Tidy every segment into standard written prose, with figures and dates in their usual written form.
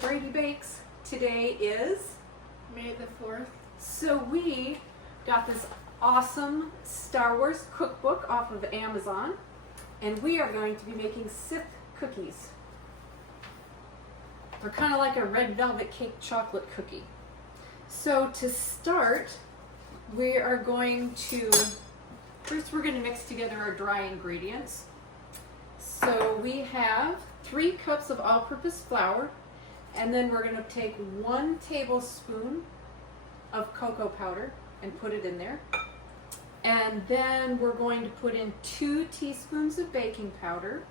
Brady Bakes. Today is May the 4th. So we got this awesome Star Wars cookbook off of Amazon, and we are going to be making Sith cookies. They're kind of like a red velvet cake chocolate cookie. So to start, we are going to, first we're going to mix together our dry ingredients. So we have 3 cups of all-purpose flour, and then we're going to take 1 tablespoon of cocoa powder and put it in there. And then we're going to put in 2 teaspoons of baking powder.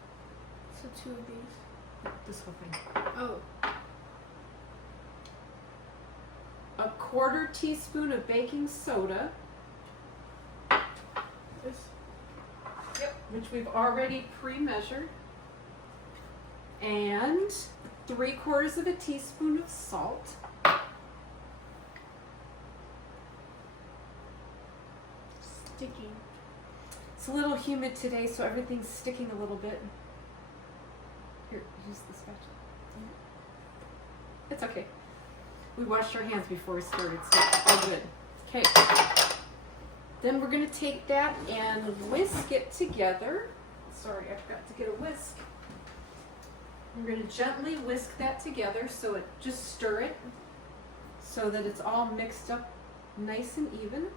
So 2 of these. This whole thing. Oh. A 1/4 teaspoon of baking soda. This. Yep. Which we've already pre-measured. And 3/4 of a teaspoon of salt. Sticky. It's a little humid today, so everything's sticking a little bit. Here, use the spatula. It's okay. We washed our hands before we started, so all good. Okay. Then we're going to take that and whisk it together. Sorry, I forgot to get a whisk. We're going to gently whisk that together, so it just stir it so that it's all mixed up nice and even.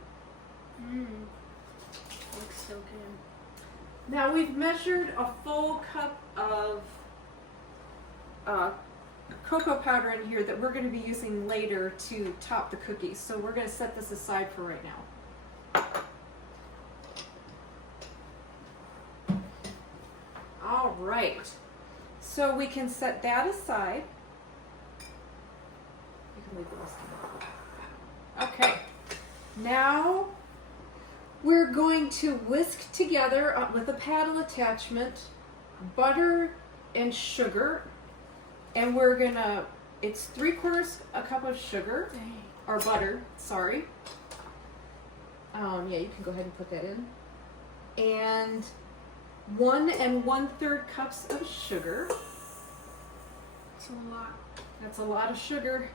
Looks so good. Now we've measured a full cup of cocoa powder in here that we're going to be using later to top the cookies. So we're going to set this aside for right now. All right. So we can set that aside. You can leave the rest of it. Okay. Now we're going to whisk together with a paddle attachment butter and sugar, and we're gonna, it's 3/4 a cup of sugar, or butter, sorry. Yeah, you can go ahead and put that in. And 1 1/3 cups of sugar. It's a lot. That's a lot of sugar.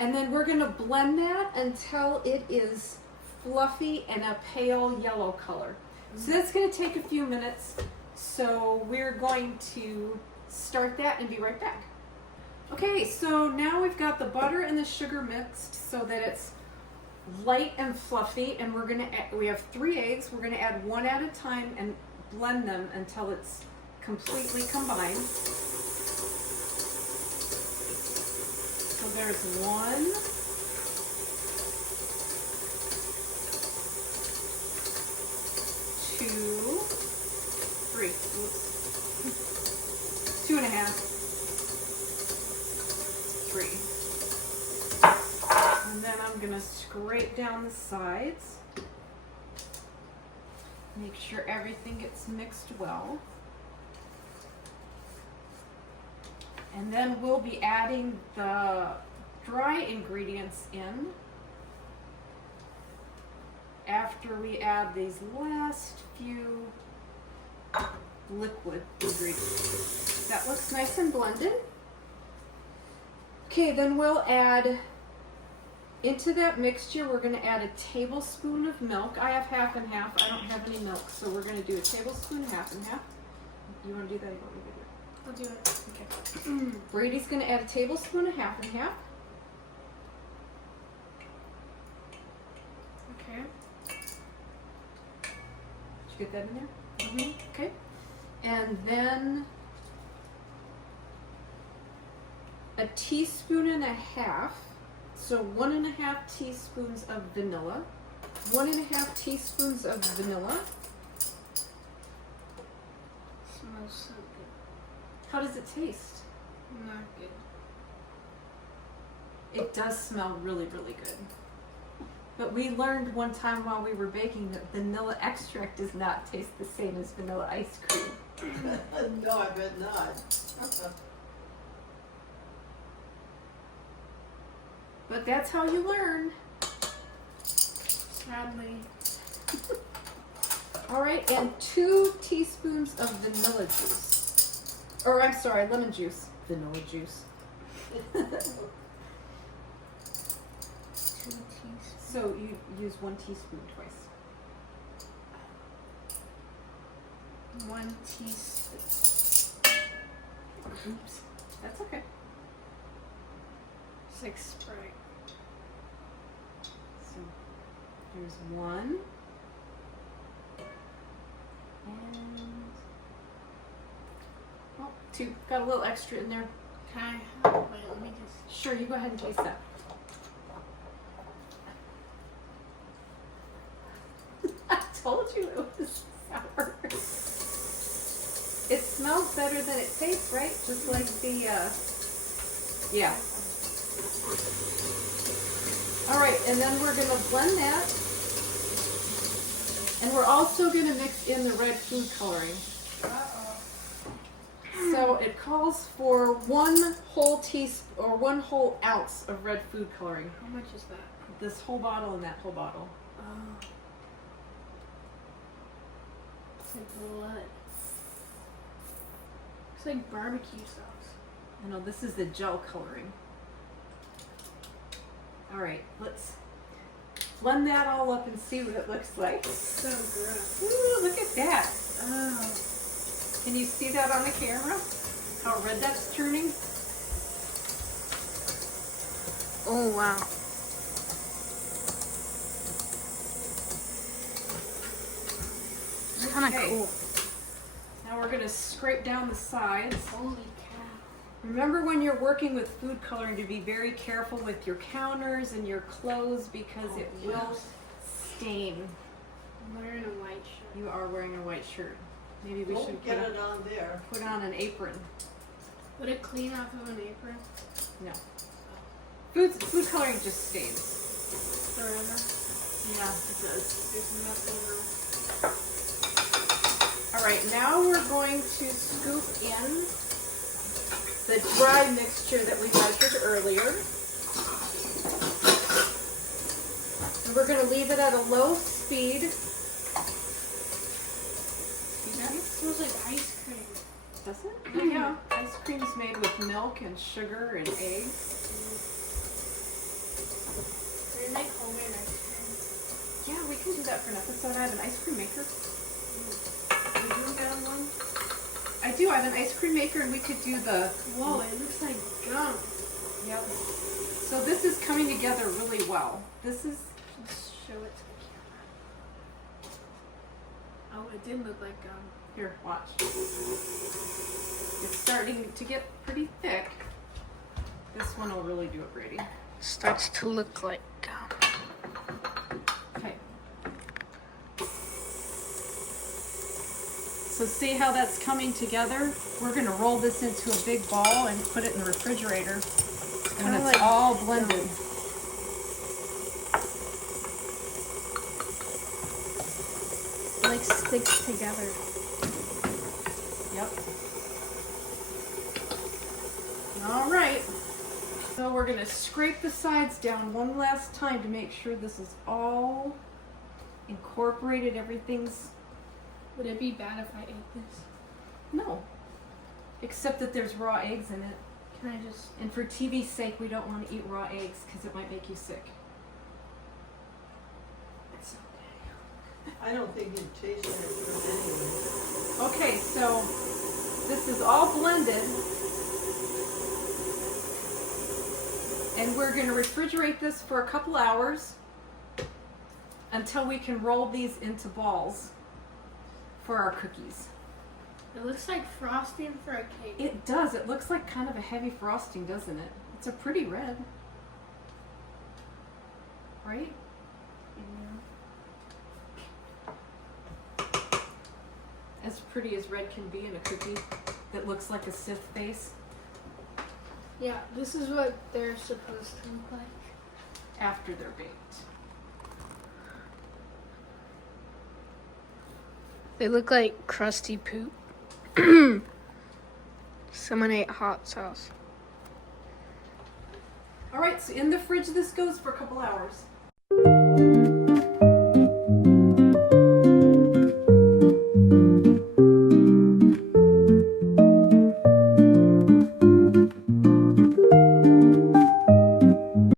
And then we're gonna blend that until it is fluffy and a pale yellow color. So that's going to take a few minutes. So we're going to start that and be right back. Okay, so now we've got the butter and the sugar mixed so that it's light and fluffy, and we're going to add, we have 3 eggs. We're going to add 1 at a time and blend them until it's completely combined. So there's 1. 2, 3, oops, 2.5, 3. And then I'm going to scrape down the sides. Make sure everything gets mixed well. And then we'll be adding the dry ingredients in after we add these last few liquid ingredients. That looks nice and blended. Okay, then we'll add, into that mixture, we're going to add a tablespoon of milk. I have half and half. I don't have any milk, so we're going to do a tablespoon, half and half. You want to do that? You want me to do it? I'll do it. Okay. Brady's going to add a tablespoon of half and half. Okay. Did you get that in there? Mm-hmm. Okay. And then a teaspoon and a half, so 1.5 teaspoons of vanilla. 1.5 teaspoons of vanilla. Smells so good. How does it taste? Not good. It does smell really, really good. But we learned one time while we were baking that vanilla extract does not taste the same as vanilla ice cream. No, I bet not. But that's how you learn. Sadly. All right, and 2 teaspoons of vanilla juice. Or I'm sorry, lemon juice. Vanilla juice. teaspoons. So you use 1 teaspoon twice. 1 teaspoon. Oops. That's okay. It's like Sprite. So there's 1. And 2. Got a little extra in there. Can I have, wait, let me just. Sure, you go ahead and taste that. I told you it was sour. It smells better than it tastes, right? Just like the, yeah. All right, and then we're gonna blend that. And we're also gonna mix in the red food coloring. So it calls for 1 whole teaspoon or 1 whole ounce of red food coloring. How much is that? This whole bottle and that whole bottle. Oh. It's like blood. It's like barbecue sauce. I know this is the gel coloring. All right, let's blend that all up and see what it looks like. So gross. Ooh, look at that. Oh. Can you see that on the camera? How red that's turning? Oh wow. It's kind of Okay. cool. Now we're gonna scrape down the sides. Holy cow. Remember when you're working with food coloring to be very careful with your counters and your clothes because it will stain. I'm wearing a white shirt. You are wearing a white shirt. Maybe we Don't should get it on there. put on an apron. Would it clean off of an apron? No. Food coloring just stains. Forever? Yeah, it does. There's nothing else. All right, now we're going to scoop in the dry mixture that we measured earlier. And we're going to leave it at a low speed. It smells like ice cream. Does it? Oh, yeah. Ice cream is made with milk and sugar and eggs. Can we make homemade ice Yeah, we can do that for an episode. I have an ice cream maker. cream? Did you get one? I do. I have an ice cream maker, and we could do the. Whoa, it looks like gum. Yep. So this is coming together really well. This is. Let's show it to the camera. Oh, it did look like gum. Here, watch. It's starting to get pretty thick. This one will really do it, Brady. Starts to look like gum. Okay. So see how that's coming together? We're going to roll this into a big ball and put it in the refrigerator when it's like all blended. It like sticks together. Yep. All right. So we're going to scrape the sides down one last time to make sure this is all incorporated. Everything's... Would it be bad if I ate this? No. Except that there's raw eggs in it. Can I just... And for TV's sake, we don't want to eat raw eggs because it might make you sick. It's okay. I don't think you'd taste it anyway. Okay, so this is all blended. And we're going to refrigerate this for a couple hours until we can roll these into balls for our cookies. It looks like frosting for a cake. It does. It looks like kind of a heavy frosting, doesn't it? It's a pretty red. Right? Yeah. As pretty as red can be in a cookie that looks like a Sith face Yeah, this is what they're supposed to look like. after they're baked. They look like crusty poop. Someone ate hot sauce. All right, so in the fridge this goes for a couple hours.